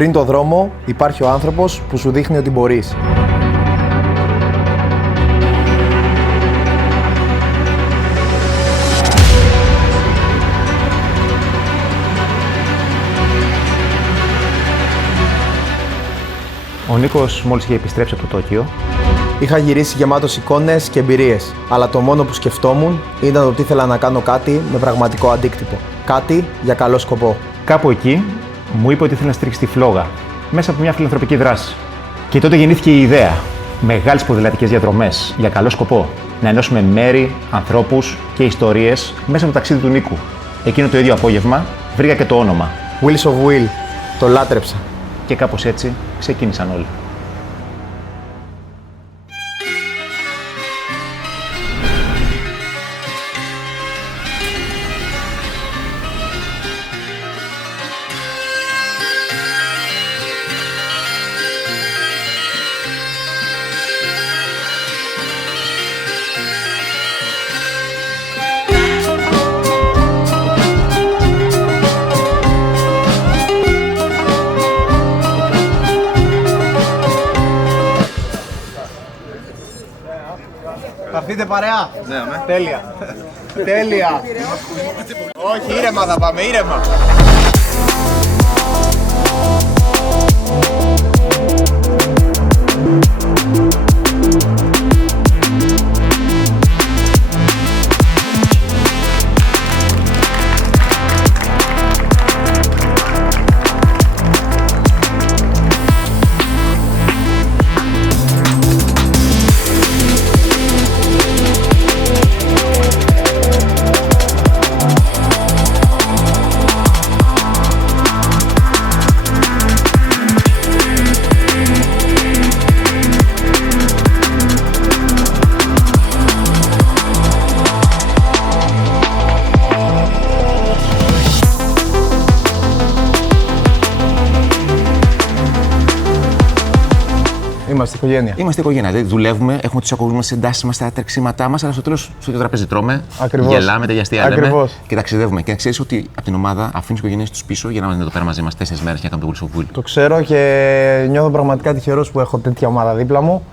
Πριν το δρόμο υπάρχει ο άνθρωπος που σου δείχνει ότι μπορείς. Ο Νίκος μόλις είχε επιστρέψει από το Τόκιο. Είχα γυρίσει γεμάτος εικόνες και εμπειρίες, αλλά το μόνο που σκεφτόμουν ήταν ότι ήθελα να κάνω κάτι με πραγματικό αντίκτυπο. Κάτι για καλό σκοπό. Κάπου εκεί μου είπε ότι ήθελε να στρίξει τη φλόγα μέσα από μια φιλανθρωπική δράση. Και τότε γεννήθηκε η ιδέα. Μεγάλες ποδηλατικές διαδρομές για καλό σκοπό. Να ενώσουμε μέρη, ανθρώπους και ιστορίες μέσα από το ταξίδι του Νίκου. Εκείνο το ίδιο απόγευμα βρήκα και το όνομα. Wheels of Will. Το λάτρεψα. Και κάπως έτσι ξεκίνησαν όλοι. Θα έρθετε παρέα. Ναι, αμέ. Τέλεια. Τέλεια. Όχι, ήρεμα θα πάμε, ήρεμα. Είμαστε οικογένεια. Είμαστε οικογένεια. Δηλαδή δουλεύουμε, έχουμε τους ακολουθούς μας, εντάσεις μας, τα τρεξίματά μας, αλλά στο τέλος στο ίδιο τραπέζι τρώμε. Ακριβώς. Γελάμε, τα γιαστεία λέμε Ακριβώς. και ταξιδεύουμε. Και να ξέρεις ότι από την ομάδα αφήνεις τις οικογένειες τους πίσω για να είμαστε εδώ πέρα μαζί μας 4 μέρες και να κάνουμε το Wheels of Will. Το ξέρω και νιώθω πραγματικά τυχερός που έχω τέτοια ομάδα δίπλα μου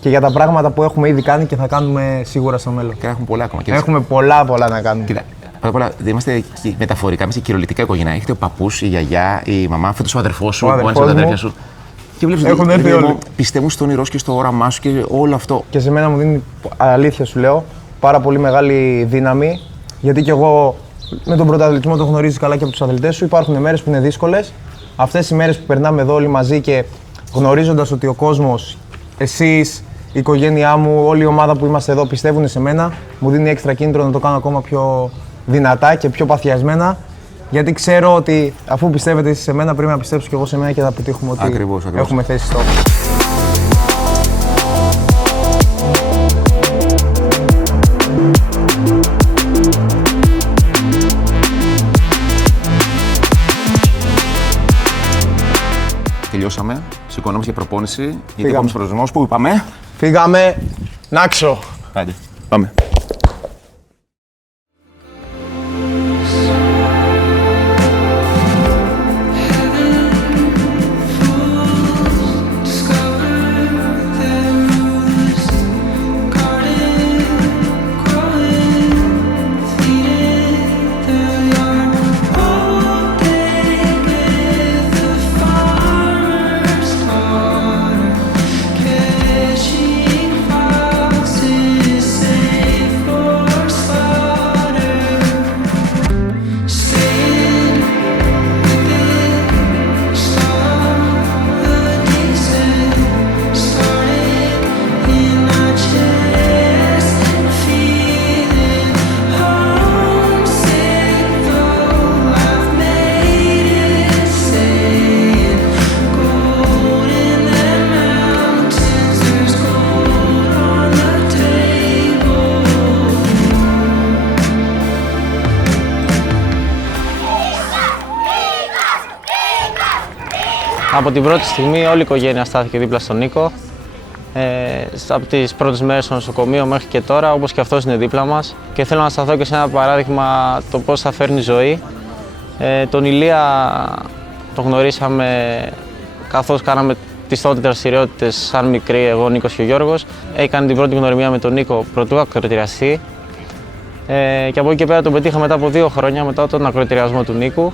και για τα πράγματα που έχουμε ήδη κάνει και θα κάνουμε σίγουρα στο μέλλον. Και έχουμε πολλά ακόμα. Έχουμε πολλά να κάνουμε. Κοίτα, πρώτα απ' όλα είμαστε μεταφορικά, είμαστε κυριολεκτικά οικογένεια. Έχετε ο παππούς, η γιαγιά, η μαμά, φέτος ο αδερφός σου, ο ένας από τα αδέρφια σου. Και βλέπεις Έχουν έρθει όλοι. Πιστεύουν στο όνειρό σου και στο όραμά σου και όλο αυτό. Και σε μένα μου δίνει, αλήθεια σου λέω, πάρα πολύ μεγάλη δύναμη. Γιατί κι εγώ με τον πρωταθλητισμό το γνωρίζεις καλά και από τους αθλητές σου. Υπάρχουν μέρες που είναι δύσκολες. Αυτές οι μέρες που περνάμε εδώ όλοι μαζί και γνωρίζοντας ότι ο κόσμος, εσείς, η οικογένειά μου, όλη η ομάδα που είμαστε εδώ πιστεύουν σε μένα, μου δίνει έξτρα κίνητρο να το κάνω ακόμα πιο δυνατά και πιο παθιασμένα. Γιατί ξέρω ότι αφού πιστεύετε εσείς σε μένα, πρέπει να πιστέψω κι εγώ σε μένα και να πετύχουμε ότι Ακριβώς. έχουμε θέσει στόχο. Τελειώσαμε. Σηκωνόμαστε για προπόνηση. Γιατί επόμενος προορισμός που είπαμε. Φύγαμε. Νάξο. Άντε. Πάμε. Από την πρώτη στιγμή όλη η οικογένεια στάθηκε δίπλα στον Νίκο. Από τις πρώτες μέρες στο νοσοκομείο μέχρι και τώρα, όπως και αυτός είναι δίπλα μας. Και θέλω να σταθώ και σε ένα παράδειγμα το πώς θα φέρνει ζωή. Τον Ηλία τον γνωρίσαμε καθώς κάναμε τις τότε δραστηριότητες σαν μικροί, εγώ, Νίκος και ο Γιώργος. Έκανε την πρώτη γνωριμία με τον Νίκο πρωτού ακροτηριαστεί. Και από εκεί και πέρα τον πετύχα μετά από 2 χρόνια μετά τον ακροτηριασμό του Νίκου.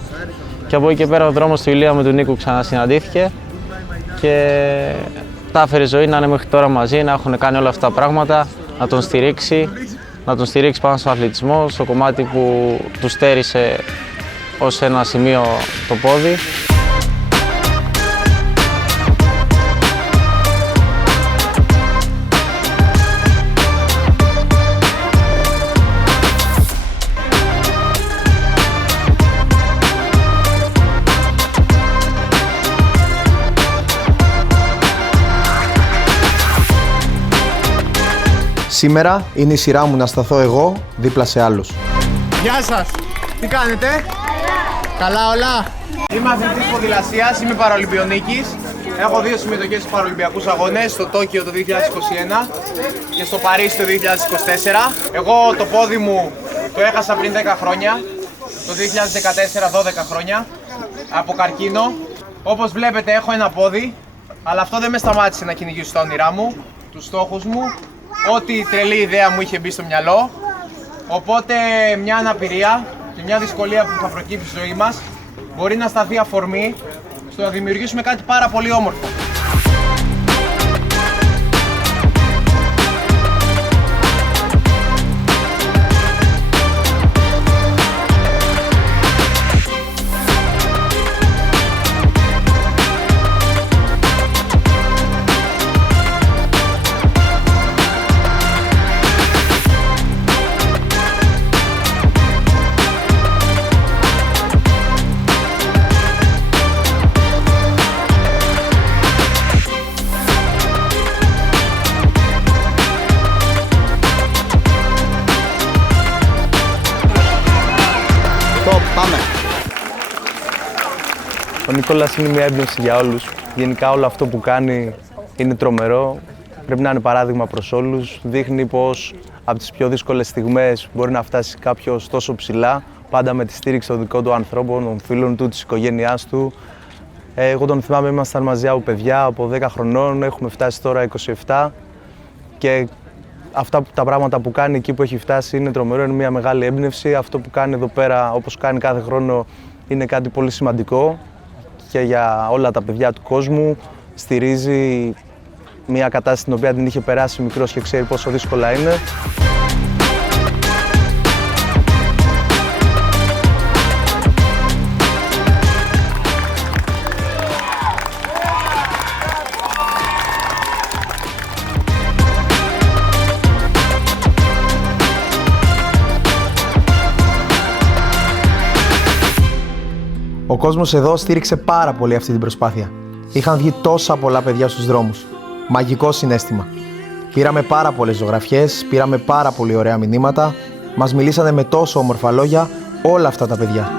Και από εκεί και πέρα ο δρόμος του Ηλία με τον Νίκο ξανασυναντήθηκε και τα έφερε η ζωή να είναι μέχρι τώρα μαζί, να έχουν κάνει όλα αυτά τα πράγματα, να τον στηρίξει πάνω στον αθλητισμό, στο κομμάτι που του στέρισε ως ένα σημείο το πόδι. Σήμερα είναι η σειρά μου να σταθώ εγώ δίπλα σε άλλους. Γεια σας! Τι κάνετε? Καλά όλα! Είμαι αθλητής ποδηλασίας, είμαι παραολυμπιονίκης. Έχω 2 συμμετοχές στους παραολυμπιακούς αγώνες, στο Τόκιο το 2021 και στο Παρίσι το 2024. Εγώ το πόδι μου το έχασα πριν 10 χρόνια, το 2014, 12 χρόνια, από καρκίνο. Όπως βλέπετε έχω ένα πόδι, αλλά αυτό δεν με σταμάτησε να κυνηγήσω τα όνειρά μου, τους στόχους μου. Ό,τι τρελή ιδέα μου είχε μπει στο μυαλό, οπότε μια αναπηρία και μια δυσκολία που θα προκύψει στη ζωή μας μπορεί να σταθεί αφορμή στο να δημιουργήσουμε κάτι πάρα πολύ όμορφο. Πάμε! Ο Νικόλας είναι μια έμπνευση για όλους. Γενικά όλο αυτό που κάνει είναι τρομερό. Πρέπει να είναι παράδειγμα προς όλους. Δείχνει πως από τις πιο δύσκολες στιγμές μπορεί να φτάσει κάποιος τόσο ψηλά, πάντα με τη στήριξη των δικών του ανθρώπων, των φίλων του, της οικογένειάς του. Εγώ τον θυμάμαι, ήμασταν μαζί από παιδιά από 10 χρονών, έχουμε φτάσει τώρα 27 και αυτά τα πράγματα που κάνει εκεί που έχει φτάσει είναι τρομερό, είναι μια μεγάλη έμπνευση. Αυτό που κάνει εδώ πέρα, όπως κάνει κάθε χρόνο, είναι κάτι πολύ σημαντικό και για όλα τα παιδιά του κόσμου. Στηρίζει μια κατάσταση την οποία την είχε περάσει μικρός και ξέρει πόσο δύσκολα είναι. Ο κόσμος εδώ στήριξε πάρα πολύ αυτή την προσπάθεια. Είχαν βγει τόσα πολλά παιδιά στους δρόμους. Μαγικό συναίσθημα. Πήραμε πάρα πολλές ζωγραφιές, πήραμε πάρα πολύ ωραία μηνύματα, μας μιλήσανε με τόσο όμορφα λόγια όλα αυτά τα παιδιά.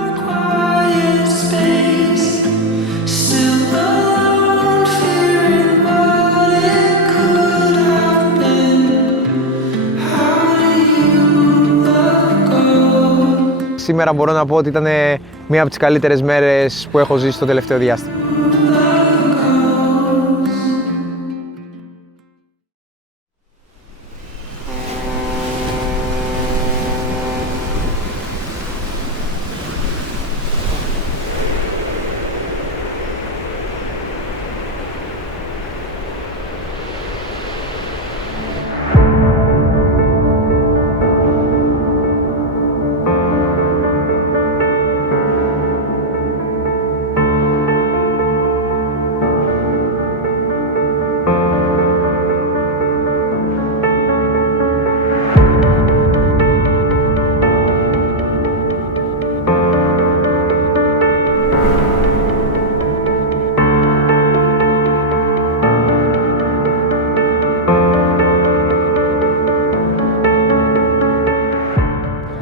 Σήμερα μπορώ να πω ότι ήταν μία από τις καλύτερες μέρες που έχω ζήσει στο τελευταίο διάστημα.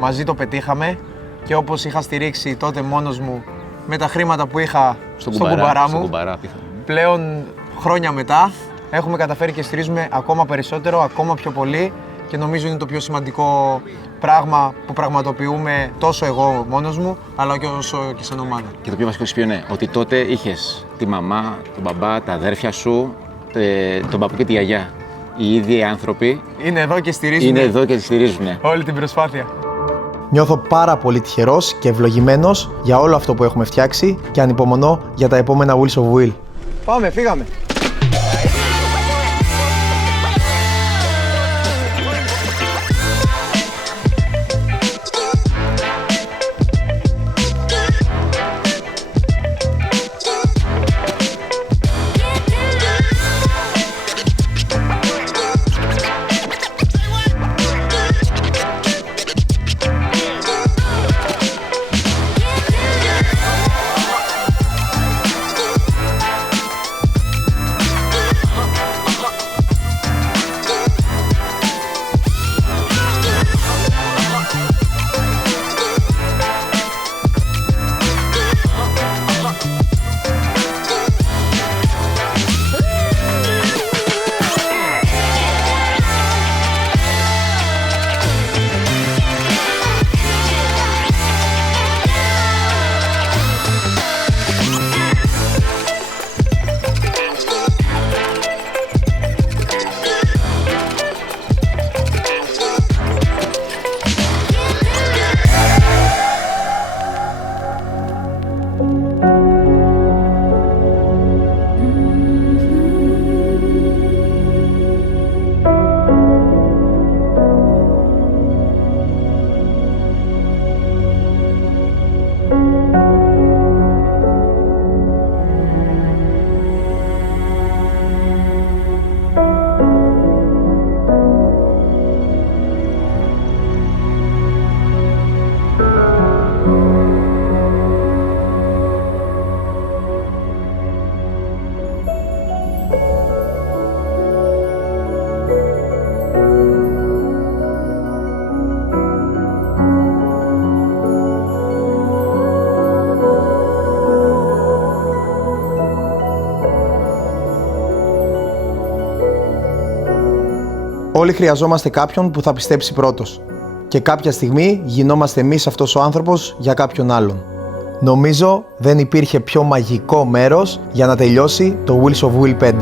Μαζί το πετύχαμε και όπως είχα στηρίξει τότε μόνος μου με τα χρήματα που είχα στον κουμπαρά μου, πλέον χρόνια μετά έχουμε καταφέρει και στηρίζουμε ακόμα περισσότερο, ακόμα πιο πολύ και νομίζω είναι το πιο σημαντικό πράγμα που πραγματοποιούμε τόσο εγώ μόνος μου, αλλά και όσο και σαν ομάδα. Και το πιο βασικό ποιο είναι, ότι τότε είχες τη μαμά, τον μπαμπά, τα αδέρφια σου, τον παππού και τη γιαγιά. Οι ίδιοι άνθρωποι είναι εδώ και στηρίζουν. Είναι εδώ και στηρίζουν όλη την προσπάθεια. Νιώθω πάρα πολύ τυχερός και ευλογημένος για όλο αυτό που έχουμε φτιάξει και ανυπομονώ για τα επόμενα Wheels of Will. Πάμε, φύγαμε. Όλοι χρειαζόμαστε κάποιον που θα πιστέψει πρώτος. Και κάποια στιγμή γινόμαστε εμείς αυτός ο άνθρωπος για κάποιον άλλον. Νομίζω δεν υπήρχε πιο μαγικό μέρος για να τελειώσει το Wheels of Will 5.